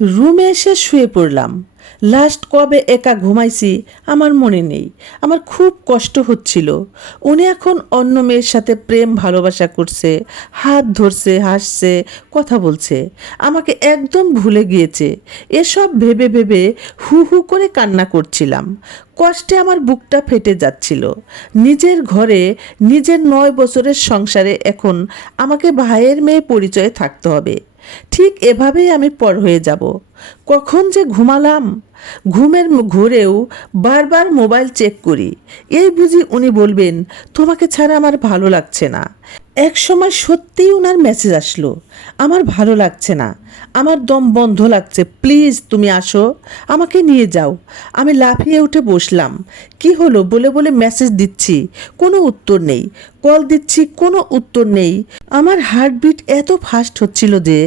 রুমে এসে শুয়ে পড়লাম। লাস্ট কবে একা ঘুমাইছি আমার মনে নেই। আমার খুব কষ্ট হচ্ছিল। উনি এখন অন্য মেয়ের সাথে প্রেম ভালোবাসা করছে, হাত ধরছে, হাসছে, কথা বলছে, আমাকে একদম ভুলে গিয়েছে। এসব ভেবে ভেবে হু হু করে কান্না করছিলাম। কষ্টে আমার বুকটা ফেটে যাচ্ছিল। নিজের ঘরে, নিজের 9 বছরের সংসারে এখন আমাকে ভাইয়ের মেয়ে পরিচয়ে থাকতে হবে। ঠিক এভাবেই আমি পর হয়ে যাব। কখন যে ঘুমালাম, ঘুমের ঘোরেও বারবার মোবাইল চেক করি। এই বুঝি উনি বলবেন তোমাকে ছাড়া আমার ভালো লাগছে না। এক সময় সত্যিই উনার মেসেজ আসলো, আমার ভালো লাগছে না, আমার দম বন্ধ লাগছে, প্লিজ তুমি আসো, আমাকে নিয়ে যাও। আমি লাফিয়ে উঠে বসলাম। কি হলো বলে বলে মেসেজ দিচ্ছি, কোনো উত্তর নেই। কল দিচ্ছি, কোনো উত্তর নেই। আমার হার্টবিট এত ফাস্ট হচ্ছিল যে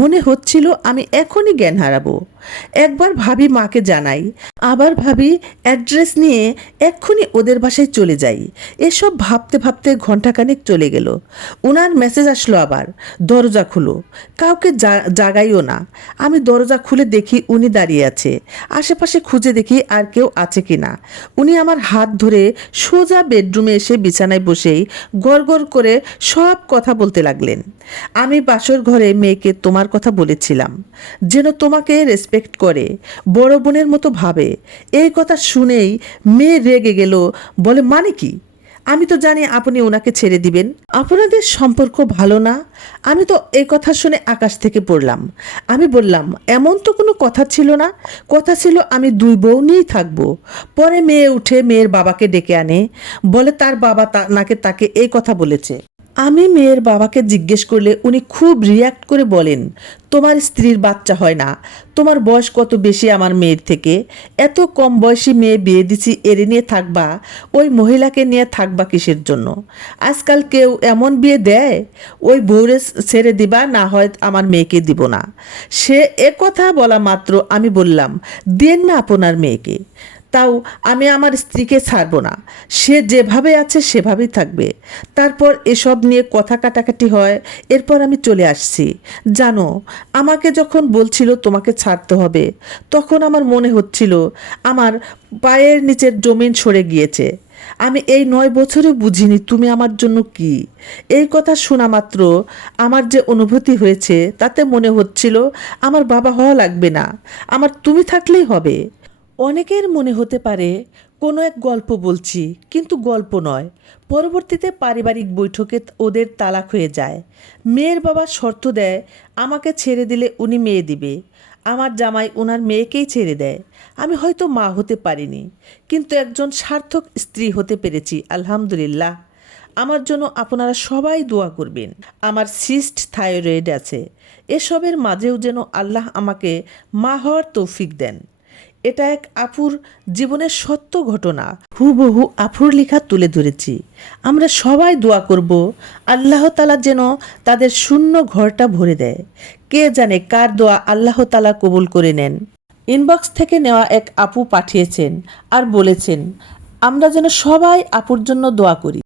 মনে হচ্ছিল আমি এখনই জ্ঞান হারাবো। একবার ভাবি মাকে জানাই, আবার ভাবি অ্যাড্রেস নিয়ে এক্ষুনি ওদের বাসায় চলে যাই। এসব ভাবতে ভাবতে ঘন্টাখানেক চলে গেল। ওনার মেসেজ আসলো আবার, দরজা খুলো, কাউকে জাগাইও না। আমি দরজা খুলে দেখি উনি দাঁড়িয়ে আছে। আশেপাশে খুঁজে দেখি আর কেউ আছে কি না। উনি আমার হাত ধরে সোজা বেডরুমে এসে বিছানায় বসেই গড় করে সব কথা বলতে লাগলেন। আমি বাসর ঘরে মেয়েকে তোমার কথা বলেছিলাম, যেন তোমাকে রেসপেক্ট করে, বড় বোনের মতো ভাবে। এই কথা শুনেই মেয়ে রেগে গেল, বলে মানে কি? আমি তো জানি আপনি ওনাকে ছেড়ে দিবেন, আপনাদের সম্পর্ক ভালো না। আমি তো এই কথা শুনে আকাশ থেকে পড়লাম। আমি বললাম এমন তো কোনো কথা ছিল না, কথা ছিল আমি 2 বউ নিয়েই থাকবো। পরে মেয়ে উঠে মেয়ের বাবাকে ডেকে আনে, বলে তার বাবা নাকি তাকে এই কথা বলেছে। আমি মেয়ের বাবাকে জিজ্ঞেস করলে উনি খুব রিয়্যাক্ট করে বলেন, তোমার স্ত্রীর বাচ্চা হয় না, তোমার বয়স কত বেশি আমার মেয়ের থেকে, এত কম বয়সী মেয়ে বিয়ে দিছি, এরে নিয়ে থাকবা, ওই মহিলাকে নিয়ে থাকবা কিসের জন্য? আজকাল কেউ এমন বিয়ে দেয়? ওই বউরে ছেড়ে দিবা, না হয় আমার মেয়েকে দিব না। সে কথা বলা মাত্র আমি বললাম, দেন না আপনার মেয়েকে, তাও আমি আমার স্ত্রীকে ছাড়বো না, সে যেভাবে আছে সেভাবেই থাকবে। তারপর এসব নিয়ে কথা কাটাকাটি হয়। এরপর আমি চলে আসছি। জানো, আমাকে যখন বলছিল তোমাকে ছাড়তে হবে, তখন আমার মনে হচ্ছিল আমার পায়ের নিচের জমিন সরে গিয়েছে। আমি এই 9 বছরে বুঝিনি তুমি আমার জন্য কি। এই কথা শোনা মাত্র আমার যে অনুভূতি হয়েছে, তাতে মনে হচ্ছিল আমার বাবা হওয়া লাগবে না, আমার তুমি থাকলেই হবে। অনেকের মনে হতে পারে কোনো এক গল্প বলছি, কিন্তু গল্প নয়। পরবর্তীতে পারিবারিক বৈঠকে ওদের তালাক হয়ে যায়। মেয়ের বাবা শর্ত দেয়, আমাকে ছেড়ে দিলে উনি মেয়ে দিবে। আমার জামাই ওনার মেয়েকেই ছেড়ে দেয়। আমি হয়তো মা হতে পারিনি, কিন্তু একজন সার্থক স্ত্রী হতে পেরেছি, আলহামদুলিল্লাহ। আমার জন্য আপনারা সবাই দোয়া করবেন। আমার সিস্ট থাইরয়েড আছে। এসবের মাঝেও যেন আল্লাহ আমাকে মা হওয়ার তৌফিক দেন। এটা এক আপুর জীবনের সত্য ঘটনা, হুবহু আপুর লেখা তুলে ধরেছি। আমরা সবাই দোয়া করব আল্লাহ তাআলা যেন তাদের শূন্য ঘরটা ভরে দেয়। কে জানে কার দোয়া আল্লাহ তাআলা কবুল করে নেন। ইনবক্স থেকে নেওয়া এক আপু পাঠিয়েছেন আর বলেছেন আমরা যেন সবাই আপুর জন্য দোয়া করি।